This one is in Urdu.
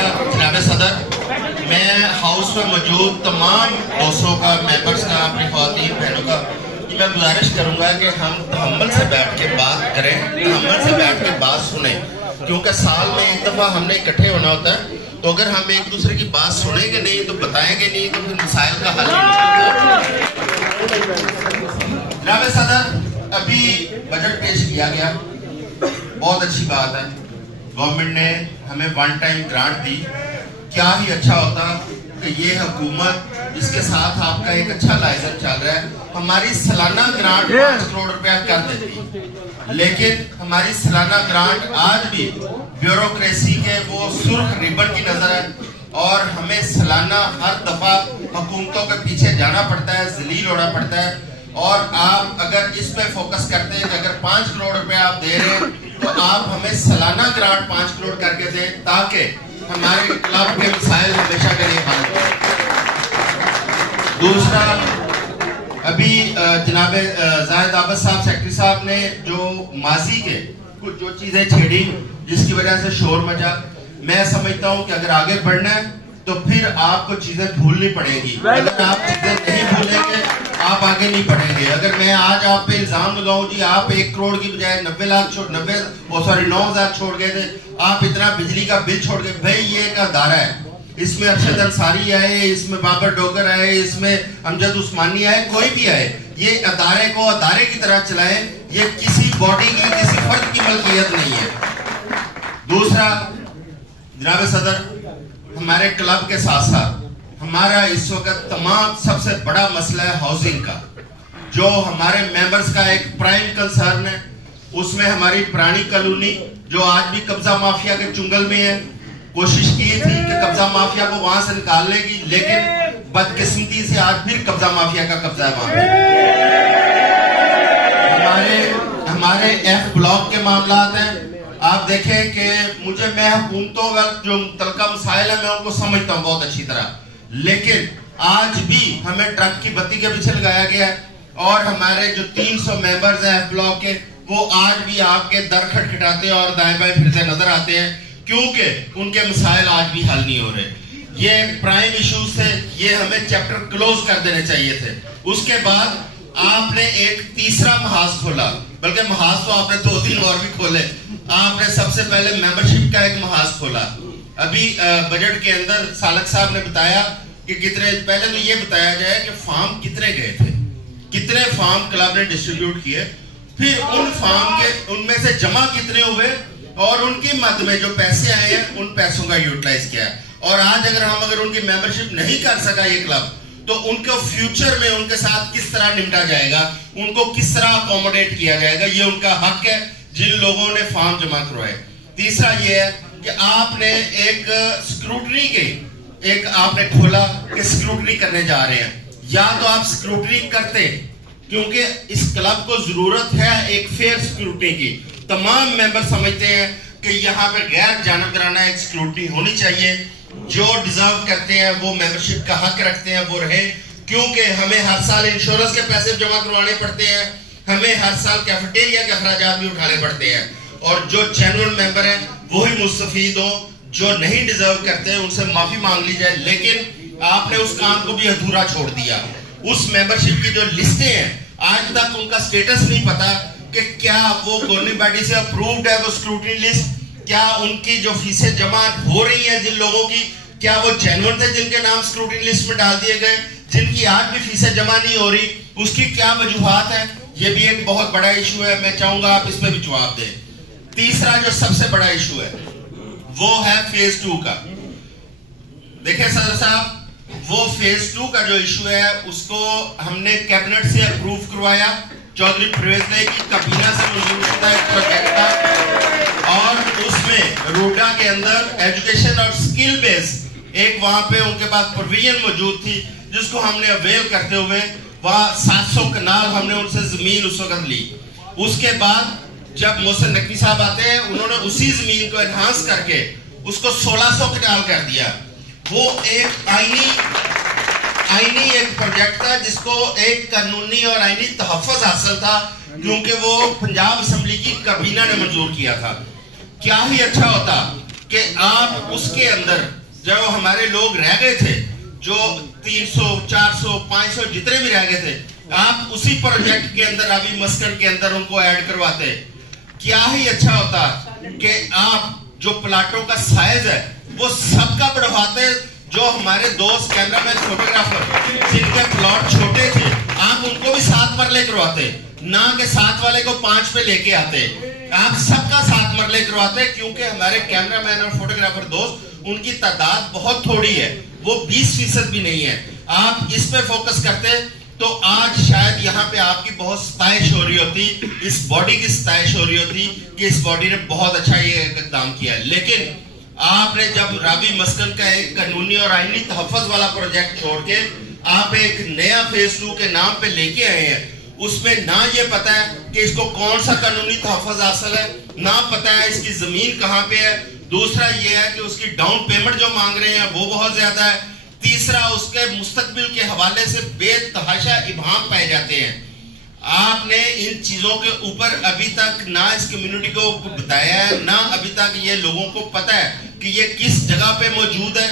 شکریہ جناب صدر. میں ہاؤس میں موجود تمام دوستوں کا، ممبرس کا، اپنی خواتین بہنوں کا میں گزارش کروں گا کہ ہم تحمل سے بیٹھ کے بات کریں، تحمل سے بیٹھ کے بات سنیں، کیونکہ سال میں ایک دفعہ ہم نے اکٹھے ہونا ہوتا ہے. تو اگر ہم ایک دوسرے کی بات سنیں گے نہیں تو بتائیں گے نہیں تو پھر مسائل کا حل نہیں ہوگا. جناب صدر، ابھی بجٹ پیش کیا گیا، بہت اچھی بات ہے. گورنمنٹ نے ہمیں ون ٹائم گرانٹ دی. کیا ہی اچھا ہوتا کہ یہ حکومت اس کے ساتھ آپ کا ایک اچھا لائزن چل رہا ہے، ہماری سالانہ گرانٹ 5 کروڑ روپیہ کر دیتی. لیکن ہماری سالانہ گرانٹ آج بھی بیوروکریسی کے وہ سرخ ریبن کی نظر ہے، اور ہمیں سالانہ ہر دفعہ حکومتوں کے پیچھے جانا پڑتا ہے، ذلیل ہونا پڑتا ہے. اور آپ اگر اس پہ فوکس کرتے ہیں کہ اگر 5 کروڑ روپے آپ دے رہے ہیں تو آپ ہمیں سالانہ گرانٹ 5 کروڑ کر کے دیں تاکہ ہمارے کلب کے مسائل ہمیشہ کے لیے حل ہوں. دوسرا، ابھی جناب زاہد عابد صاحب سیکرٹری صاحب نے جو ماضی کے کچھ جو چیزیں چھیڑی جس کی وجہ سے شور مچا، میں سمجھتا ہوں کہ اگر آگے بڑھنا ہے تو پھر آپ کو چیزیں بھولنی پڑے گی. اگر آپ چیزیں نہیں بھولیں گے آپ آگے نہیں بڑھیں گے. اگر میں آج آپ پہ الزام لگاؤں جی آپ 1 کروڑ کی بجائے 9,000 چھوڑ گئے تھے، آپ اتنا بجلی کا بل چھوڑ گئے، بھائی یہ ایک ادارہ ہے، اس میں ارشد انصاری آئے، اس میں بابر ڈوگر آئے، اس میں امجد عثمانی آئے، کوئی بھی آئے، یہ ادارے کو ادارے کی طرح چلائیں. یہ کسی باڈی کی، کسی فرد کی ملکیت نہیں ہے. دوسرا، جناب صدر، ہمارے کلب کے ساتھ ساتھ ہمارا اس وقت تمام سب سے بڑا مسئلہ ہے ہاؤسنگ کا، جو ہمارے ممبرز کا ایک پرائم کنسرن ہے. اس میں ہماری پرانی کالونی جو آج بھی قبضہ مافیا کے چنگل میں ہے، کوشش کی تھی کہ قبضہ مافیا کو وہاں سے نکالنے کی، لیکن بدقسمتی سے آج پھر قبضہ مافیا کا قبضہ ہے وہاں پہ. ہمارے ایف بلاک کے معاملات ہیں. آپ دیکھیں کہ میں حکومتوں کا جو متعلقہ مسائل ہیں میں ان کو سمجھتا ہوں بہت اچھی طرح، لیکن آج بھی ہمیں ٹرک کی بتی کے پیچھے لگایا گیا ہے، اور ہمارے جو 300 ممبرز ہیں ایف بلاک کے، وہ آج بھی آپ کے در کھٹکھٹاتے اور دائیں بائیں پھرتے نظر آتے ہیں، کیونکہ ان کے مسائل آج بھی حل نہیں ہو رہے. یہ پرائم ایشوز تھے، یہ ہمیں چیپٹر کلوز کر دینے چاہیے تھے. اس کے بعد آپ نے ایک تیسرا محاذ کھولا، بلکہ محاذ تو آپ نے 2-3 اور بھی کھولے. آپ نے سب سے پہلے ممبرشپ کا ایک محاذ کھولا. ابھی بجٹ کے اندر سالک صاحب نے بتایا کہ کتنے، پہلے تو یہ بتایا جائے کہ فارم کتنے گئے تھے، کتنے فارم کلب نے ڈسٹریبیوٹ کیے، پھر ان فارم کے ان میں سے جمع کتنے ہوئے، اور ان کی مد میں جو پیسے آئے ہیں ان پیسوں کا یوٹیلائز کیا ہے. اور آج اگر ان کی ممبرشپ نہیں کر سکا یہ کلب، تو ان کو فیوچر میں ان کے ساتھ کس طرح نمٹا جائے گا، ان کو کس طرح اکوموڈیٹ کیا جائے گا، یہ ان کا حق ہے جن لوگوں نے فارم جمع کروائے. تیسرا یہ ہے کہ آپ نے ایک سکروٹنی کی ایک آپ نے کھولا کہ سکروٹنی کرنے جا رہے ہیں. یا تو آپ سکروٹنی کرتے، کیونکہ اس کلب کو ضرورت ہے ایک فیئر سکروٹنی کی. تمام ممبر سمجھتے ہیں کہ یہاں پہ غیر جانبدارانہ ایک سکروٹنی ہونی چاہیے. جو ڈیزرو کرتے ہیں، وہ ممبرشپ کا حق رکھتے ہیں، وہ رہیں، کیونکہ ہمیں ہر سال انشورنس کے پیسے جمع کروانے پڑتے ہیں، ہمیں ہر سال کیفیٹیریا کے اخراجات بھی اٹھانے پڑتے ہیں. اور جو جینوئن ممبر ہیں وہی مستفید ہوں، جو نہیں ڈیزرو کرتے ہیں ان سے معافی مانگ لی جائے. لیکن آپ نے اس کام کو بھی ادھورا چھوڑ دیا. اس ممبرشپ کی جو لسٹیں ہیں آج تک ان کا سٹیٹس نہیں پتا کہ کیا وہ گورننگ باڈی سے اپرووڈ ہے وہ سکروٹنی لسٹ، کیا ان کی جو فیسیں جمع ہو رہی ہیں جن لوگوں کی، کیا وہ جینوئن تھے جن کے نام سکروٹنی لسٹ میں ڈال دیے گئے، جن کی آج بھی فیسیں جمع نہیں ہو رہی، اس کی کیا وجوہات ہیں. یہ بھی ایک بہت بڑا ایشو ہے. میں چاہوں گا آپ اس میں بھی جواب دیں. تیسرا جو سب سے بڑا ایشو ہے وہ ہے فیز 2 کا. دیکھیں صدر صاحب، وہ فیز 2 کا جو ایشو ہے اس کو ہم نے کیبنٹ سے اپروو کروایا. چودھری پرویز نے کی کابینہ سے منظور شدہ ایک پروجیکٹ تھا، اور اس میں روڈا کے اندر ایجوکیشن اور سکل بیس ایک وہاں پہ ان کے پاس پروویژن موجود تھی، جس کو ہم نے اویل کرتے ہوئے وہاں 700 کنال ہم نے ان سے زمین اس وقت لی. اس کے بعد جب محسن نقوی صاحب آتے ہیں، انہوں نے اسی زمین کو انہانس کر کے اس کو 1600 کنال کر دیا. وہ ایک آئینی ایک پروجیکٹ تھا جس کو ایک قانونی اور آئینی تحفظ حاصل تھا، کیونکہ وہ پنجاب اسمبلی کی کابینہ نے منظور کیا تھا. کیا ہی اچھا ہوتا کہ آپ اس کے اندر جو ہمارے لوگ رہ گئے تھے جو 300 400 500 جتنے بھی رہ گئے تھے آپ اسی پروجیکٹ کے اندر ابھی مسکن کے اندر ان کو ایڈ کرواتے کیا ہی اچھا ہوتا کہ آپ جو پلاٹوں کا سائز ہے وہ سب کا بڑھواتے جو ہمارے دوست کیمرہ مین فوٹوگرافر جن کے پلاٹ چھوٹے تھے آپ ان کو بھی 7 مرلے کرواتے نہ کہ 7 والے کو 5 پہ لے کے آتے آپ سب کا 7 مرلے کرواتے کیونکہ ہمارے کیمرہ مین اور فوٹوگرافر دوست ان کی تعداد بہت تھوڑی ہے وہ 20% بھی نہیں ہے آپ اس پہ فوکس کرتے تو آج شاید یہاں پہ آپ کی بہت ستائش ہو رہی ہوتی اس باڈی کی ستائش ہو رہی ہوتی کہ اس باڈی نے بہت اچھا یہ اقدام کیا ہے لیکن آپ نے جب رابی مسکن کا ایک قانونی اور آئینی تحفظ والا پروجیکٹ چھوڑ کے آپ ایک نیا فیز 2 کے نام پہ لے کے آئے ہیں اس میں نہ یہ پتا ہے کہ اس کو کون سا قانونی تحفظ حاصل ہے نہ پتا ہے اس کی زمین کہاں پہ ہے دوسرا یہ ہے کہ اس کی ڈاؤن پیمنٹ جو مانگ رہے ہیں وہ بہت زیادہ ہے تیسرا اس کے مستقبل کے حوالے سے بے تحاشا ابہام پائے جاتے ہیں آپ نے ان چیزوں کے اوپر ابھی تک نہ اس کمیونٹی کو بتایا ہے نہ ابھی تک یہ لوگوں کو پتا ہے کہ یہ کس جگہ پہ موجود ہے